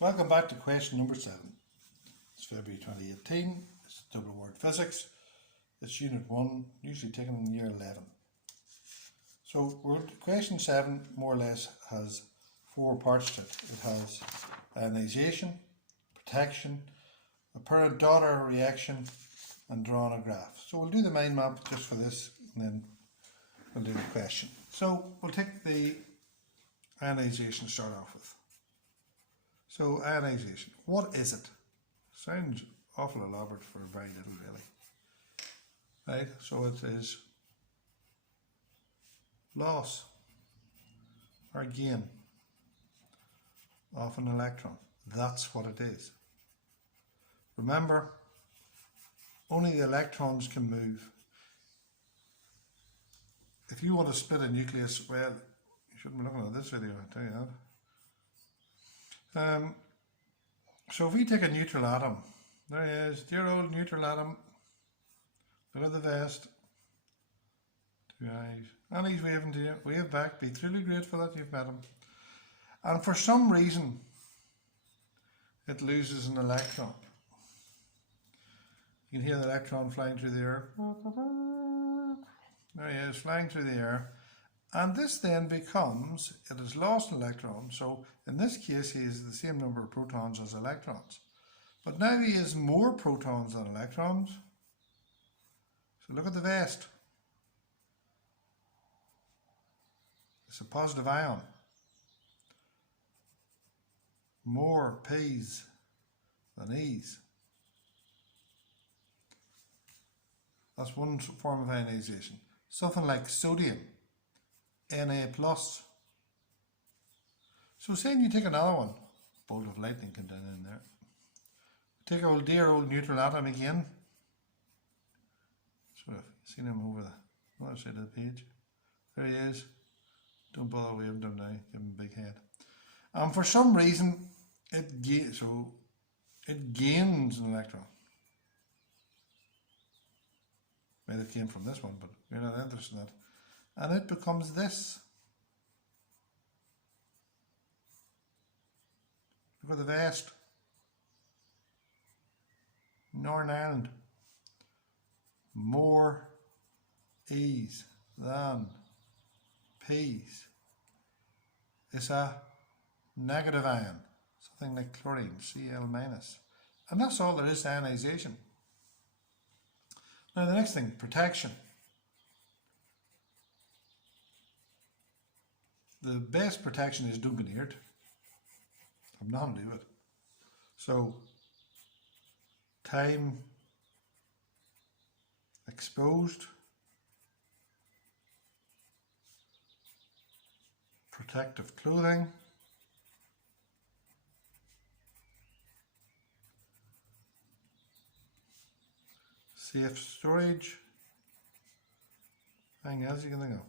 Welcome back to question number 7. It's February 2018. It's double word physics. It's unit 1, usually taken in year 11. So question 7 more or less has 4 parts to it. It has ionization, protection, a parent-daughter reaction, and drawing a graph. So we'll do the mind map just for this, and then we'll do the question. So we'll take the ionization to start off with. So ionization, what is it? Sounds awful elaborate for very little really. Right, so it is loss or gain of an electron. That's what it is. Remember, only the electrons can move. If you want to split a nucleus, well, you shouldn't be looking at this video, I tell you that. So if we take a neutral atom, there he is, dear old neutral atom, look at the vest, 2 eyes, and he's waving to you, wave back, be truly grateful that you've met him. And for some reason, it loses an electron. You can hear the electron flying through the air. There he is, flying through the air. And this then becomes, it has lost an electron, so in this case he has the same number of protons as electrons. But now he has more protons than electrons. So look at the vest. It's a positive ion. More P's than E's. That's one form of ionization. Something like sodium. Na plus. So saying you take another one, bolt of lightning come down in there. Take our dear old neutral atom again. Sort of seen him over the other side of the page. There he is. Don't bother waving him now, give him a big head. And for some reason it gains an electron. Maybe it came from this one, but we're not interested in that. And it becomes this. Look at the vest. Northern Ireland. More E's than P's. It's a negative ion. Something like chlorine, Cl minus. And that's all there is to ionization. Now the next thing, protection. The best protection is don't get near it. I'm not going to do it. So, time exposed, protective clothing, safe storage. Anything else you can think of?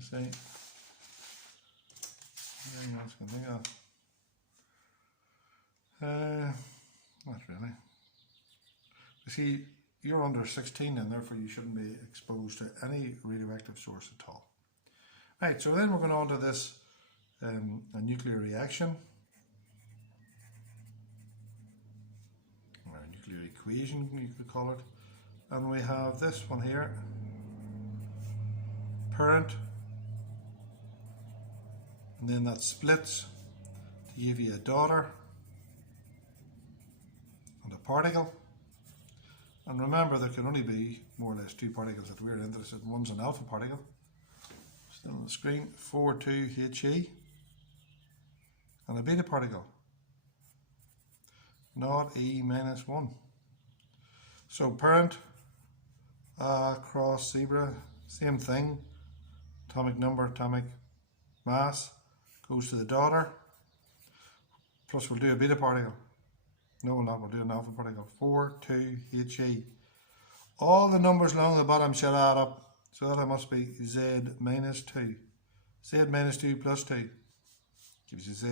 Say, anything else I can think of? Not really. You see, you're under 16 and therefore you shouldn't be exposed to any radioactive source at all. Right, so then we're going on to this, a nuclear reaction, or a nuclear equation you could call it. And we have this one here, parent, and then that splits to give you a daughter and a particle. And remember, there can only be more or less 2 particles that we're interested in. One's an alpha particle, still on the screen, 42He, and a beta particle, 0E minus 1. So parent, cross zebra, same thing, atomic number, atomic mass, goes to the daughter, plus we'll do a beta particle. No, we'll not, we'll do an alpha particle. 42He. All the numbers along the bottom shall add up, so that it must be Z minus 2. Z minus 2 plus 2 gives you Z.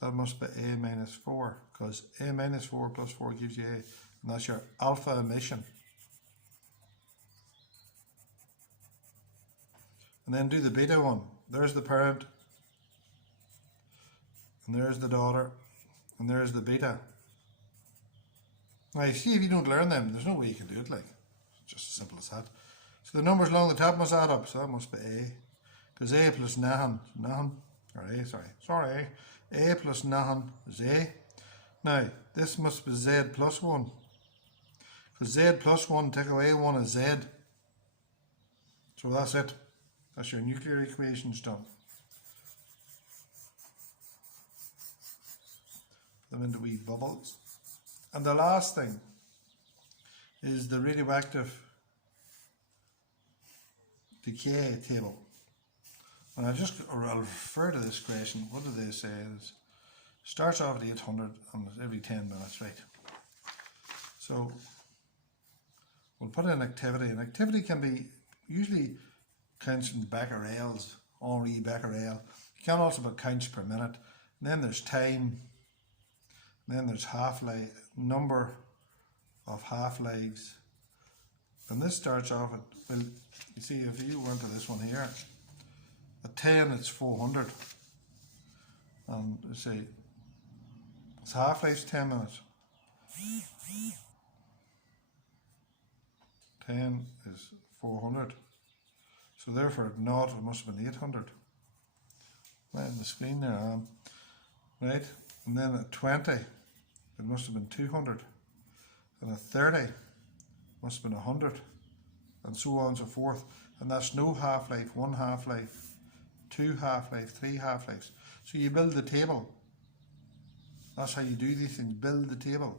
That must be A minus 4, because A minus 4 plus 4 gives you A, and that's your alpha emission. And then do the beta one. There's the parent, and there's the daughter, and there's the beta. Now, you see, if you don't learn them, there's no way you can do it, like. It's just as simple as that. So the numbers along the top must add up, so that must be A. Because A plus 9, or A, sorry, A plus 9 is A. Now, this must be Z plus 1. Because Z plus 1, take away 1 is Z. So that's it. That's your nuclear equations done. Put them into wee bubbles. And the last thing is the radioactive decay table. And I'll refer to this question. What do they say? It starts off at 800 and every 10 minutes, right? So we'll put in activity. And activity can be usually counts from becquerels, Henri Becquerel. You can also put counts per minute. And then there's time. And then there's half-life, number of half-lives. And this starts off at, well, you see, if you went to this one here, at 10 it's 400. And let's say, its half-life's 10 minutes. 10 is 400. So therefore at 0 it must have been 800. Right on the screen there, right? And then at 20 it must have been 200. And at 30 must have been 100. And so on and so forth. And that's no half-life, 1 half-life, 2 half-life, 3 half-lives. So you build the table. That's how you do these things, build the table.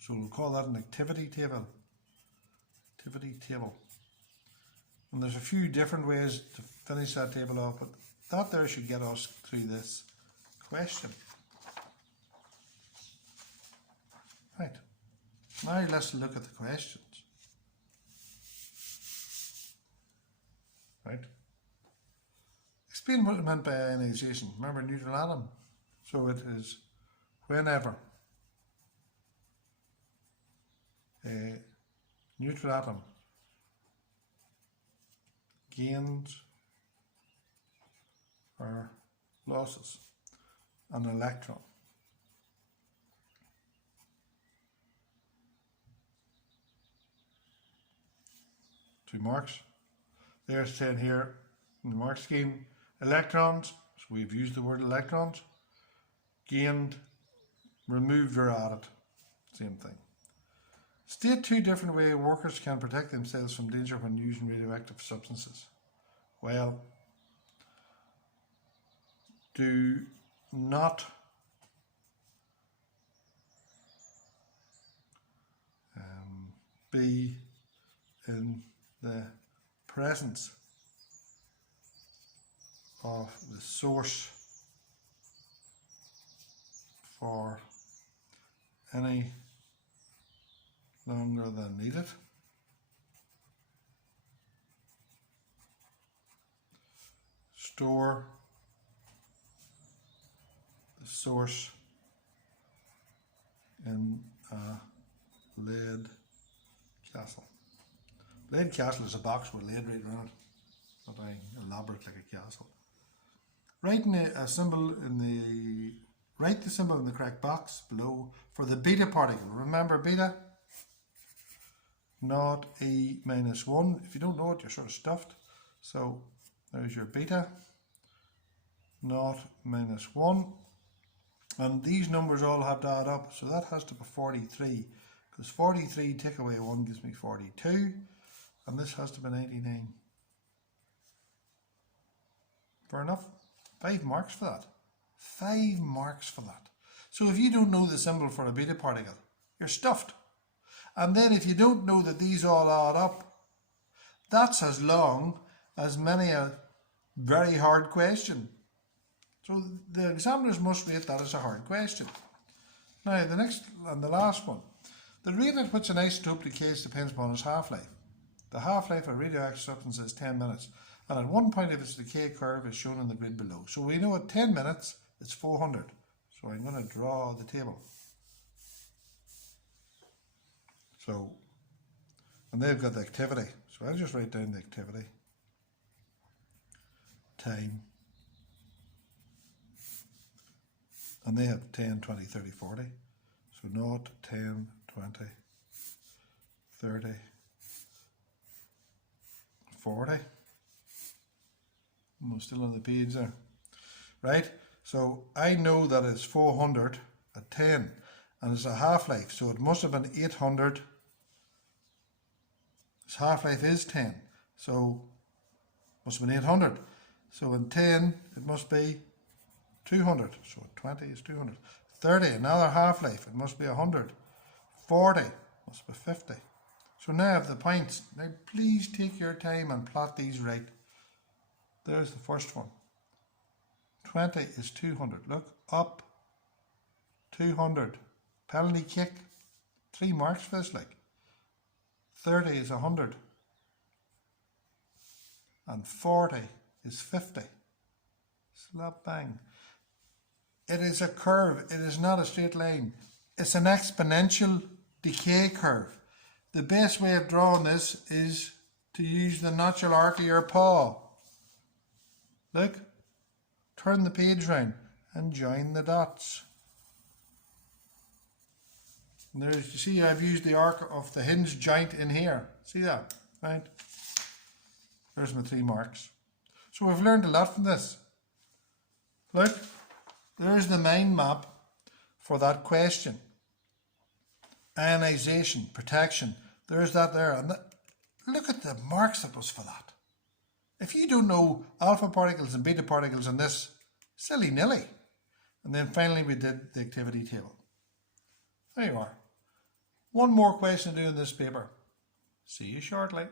So we'll call that an activity table. Activity table. And there's a few different ways to finish that table off, but that there should get us through this question. Right. Now let's look at the questions. Right. Explain what it meant by ionization. Remember neutral atom. So it is whenever a neutral atom gains or losses an electron. Two marks. They're saying here in the mark scheme, electrons, so we've used the word electrons, gained, removed or added, same thing. State 2 different ways workers can protect themselves from danger when using radioactive substances. Well, do not be in the presence of the source for any longer than needed. Store the source in a lead castle. Lead castle is a box with lead right around it. Not very elaborate like a castle. Write the symbol in the correct box below for the beta particle. Remember beta? Not E minus 1. If you don't know it, you're sort of stuffed. So there's your beta. Not minus 1. And these numbers all have to add up. So that has to be 43. Because 43 take away 1 gives me 42. And this has to be 99. Fair enough? 5 marks for that. 5 marks for that. So if you don't know the symbol for a beta particle, you're stuffed. And then if you don't know that these all add up, that's as long as many a very hard question. So the examiners must rate that as a hard question. Now the next and the last one. The rate at which an isotope decays depends upon its half-life. The half-life of a radioactive substance is 10 minutes. And at one point of its decay curve is shown in the grid below. So we know at 10 minutes it's 400. So I'm going to draw the table. So, and they've got the activity. So I'll just write down the activity. Time. and they have 10, 20, 30, 40. So 0, 10, 20, 30, 40. I'm still on the page there. Right? So I know that it's 400 at 10 and it's a half-life. So it must have been 800. Its half-life is 10. So it must have been 800. So in 10 it must be 200. So 20 is 200. 30, another half-life. It must be 100. 40 must be 50. So now I have the points. Now please take your time and plot these right. There's the first one. 20 is 200. Look, up. 200. Penalty kick. 3 marks for this, like. 30 is 100. And 40 is 50. Slap bang. It is a curve. It is not a straight line. It's an exponential decay curve. The best way of drawing this is to use the natural arc of your paw. Look, turn the page round and join the dots. And there's, you see, I've used the arc of the hinge joint in here. See that? Right? There's my 3 marks. So we've learned a lot from this. Look, there's the mind map for that question. Ionization, protection. There's that there. And look at the marks that was for that. If you don't know alpha particles and beta particles in this, silly nilly. And then finally we did the activity table. There you are. One more question to do in this paper. See you shortly.